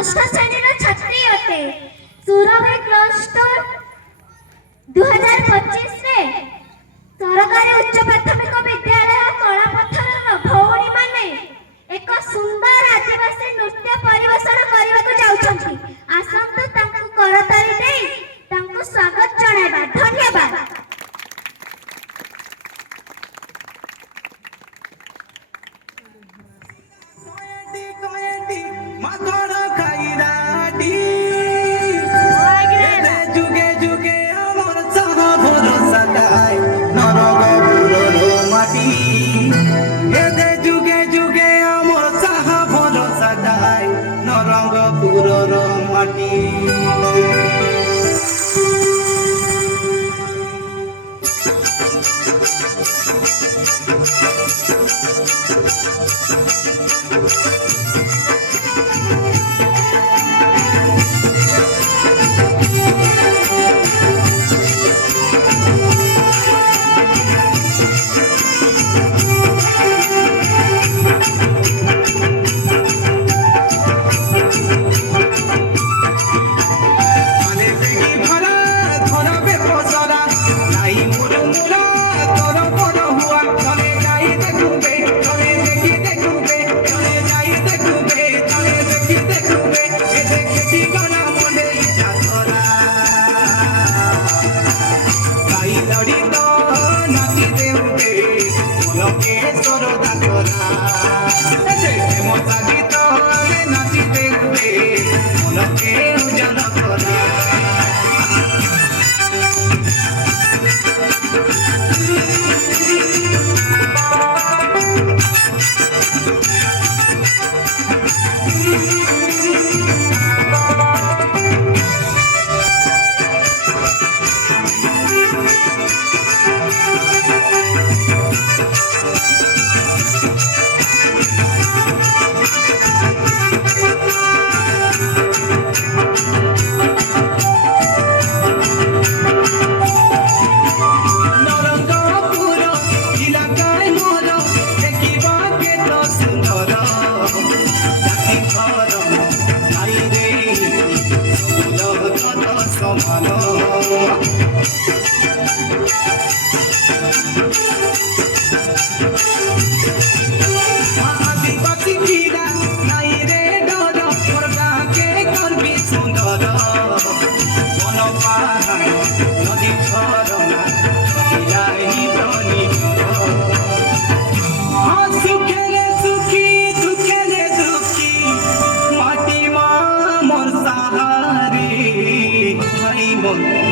ষষ্ঠ শ্রেণীর ছাত্রী অটে। সুরভি ক্লস্টর 2025 রে সরকারি উচ্চ প্রাথমিক বিদ্যালয় কଳାପଥରର ଭଉଣୀ ମାନେ ଏକ ସୁନ୍ଦର ଆଦିବାସୀ ନୃତ୍ୟ ପରିବେଷଣ କରିବାକୁ ଯାଉଛନ୍ତି। ଆସନ୍ତୁ ତାଙ୍କୁ କରତାଳି ଦେଇ ତାଙ୍କୁ ସ୍ୱାଗତ ଜଣାଇବା। ଧନ୍ୟବାଦ।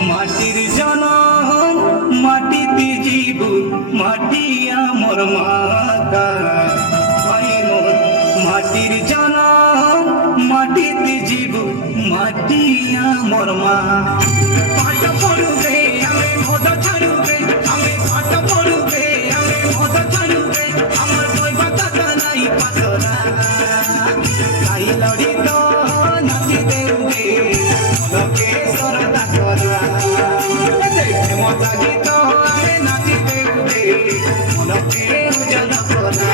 মাটির জনম মাটিতে জীবন মাটি আমার মাতা। মাটির জনম মাটিতে জীবন মাটি আমার মা। পাঠ পড়ুবে আমি মদ ছাড়ুবে, আমি পাঠ পড়ুবে আমি মদ ছাড়ুবে, আমার কইবা কথা নাই পাতরা তাই লড়ি তো নাচি দেউবে লোকে সরদা করা দেখে মজা গীত আমি নাচি দেউবে মনকে উজালা করা।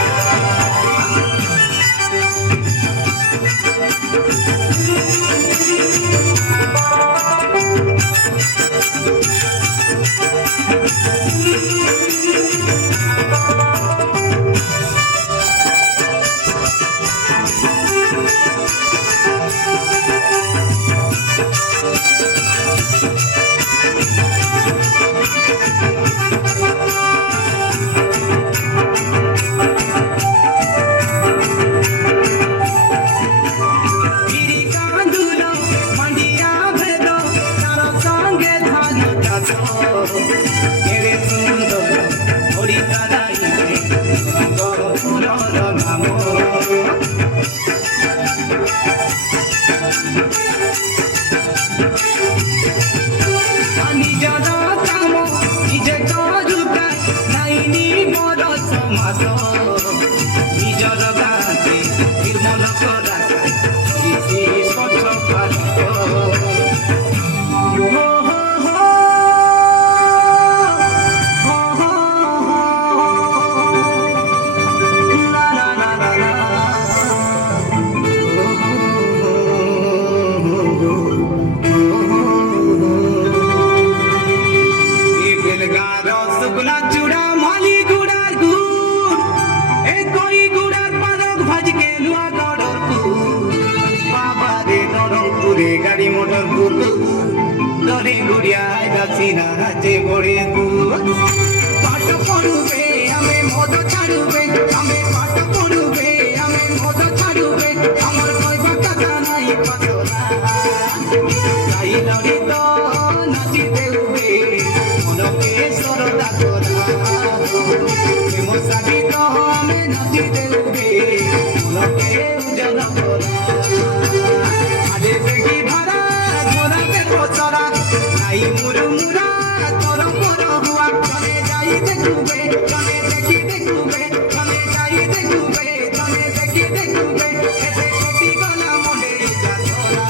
ନାଚେ ଗୋଡ଼େକୁ ପାଠ ପଢ଼ୁବେ ଆମେ ମଦ ଛାଡ଼ୁବେ ଆମେ ପାଠ ପଢ଼ୁବେ ଆମେ ମଦ ଛାଡ଼ୁବେ ଆମର କହିବା କଥା ନାହିଁ ପତଲା ଗାଈ ଲଢ଼ି ତ ନାଚି ଦେଉବେ ମନକେ ସରଦା କରା ପ୍ରେମ ସାଗୀତ ଆମେ ନାଚି ଦେଉବେ ମନକେ ଉଜ୍ଜଳ କରା আরে বেগি ভাড়া ধরাতে পচরা নাই মুরমুরা তোর পর হুয়া চলে যাই দেখুবে চলে দেখি দেখুবে চলে যাই দেখুবে চলে দেখি দেখুবে এতে কপি গলা মনে যাতরা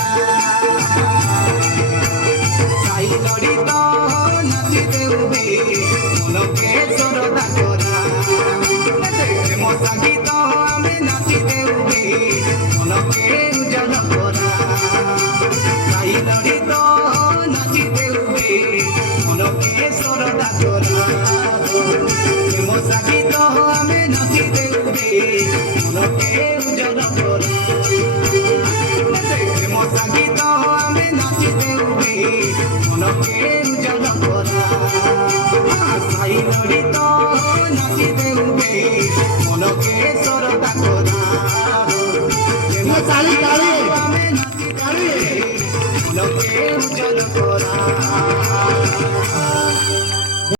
সাই লড়ি তো নাচি দেউবে মনকে সরদা করা প্রেম সাগীত আমি নাচি দেউবে মনকে উজ্জ্বল করা সাই লড়ি তো নাচি দেউবে মনকে সরদা করা প্রেম সাগীত আমি নাচি দেউবে মনকে উজ্জ্বল করা প্রেম সাগীত আমি নাচি দেউবে মনকে উজ্জ্বল করা সাই লড়ি তো নাচি দেউবে মনকে সরদা করা প্রেম সাগীত আমি নাচি দেউবে মনকে উজ্জ্বল করা